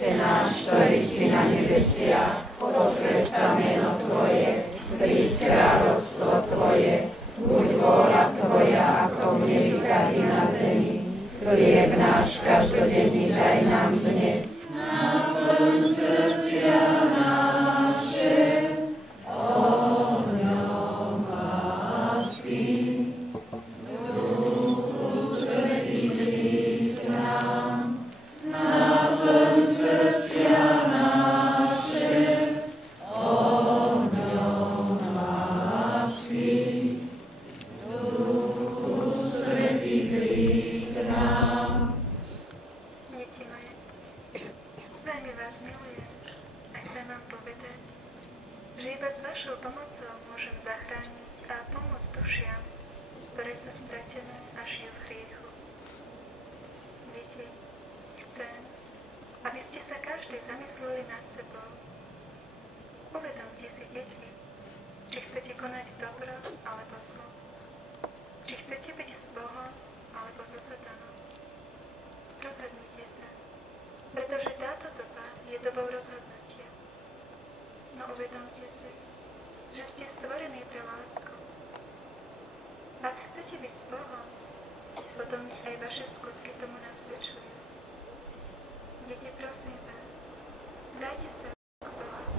Otče náš, ktorý si na nebesiach, posväť sa meno Tvoje, príď kráľovstvo Tvoje, buď vôľa Tvoja, ako v nebi, tak i na zemi. Chlieb náš každodenný daj nám dnes. Naplň srdcia naše ohňom lásky. Duchu Svätý, príď k nám. Naplň srdcia naše ohňom lásky. Duchu Svätý, príď k nám. Deti moje, veľmi vás milujem a chcem vám povedať, že iba s vašou pomocou môžem zachrániť a pomôcť dušiam, ktoré sú stratené a žijú v hriechu. Deti, chcem, aby ste sa každý zamysleli nad sebou. Uvedomte si, deti, či chcete konať dobro alebo zlo. Či chcete byť s Bohom alebo so satanom. Rozhodnite sa, pretože táto doba je dobou rozhodnutia. No uvedomte si, že ste stvorení pre lásku. Ak chcete byť s Bohom, potom aj vaše skutky tomu nasvedčujú. Deti, prosím vás, dajte sa k Bohu.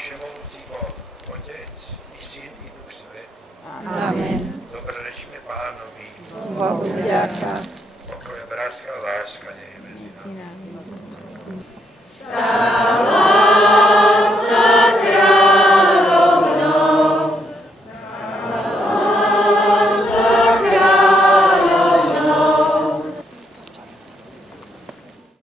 Všemohúci Boh, Otec i Syn i Duch Svätý. Amen. Dobrorečme Pánovi. Bohu vďaka. Pokoj a bratská láska nech je medzi nami.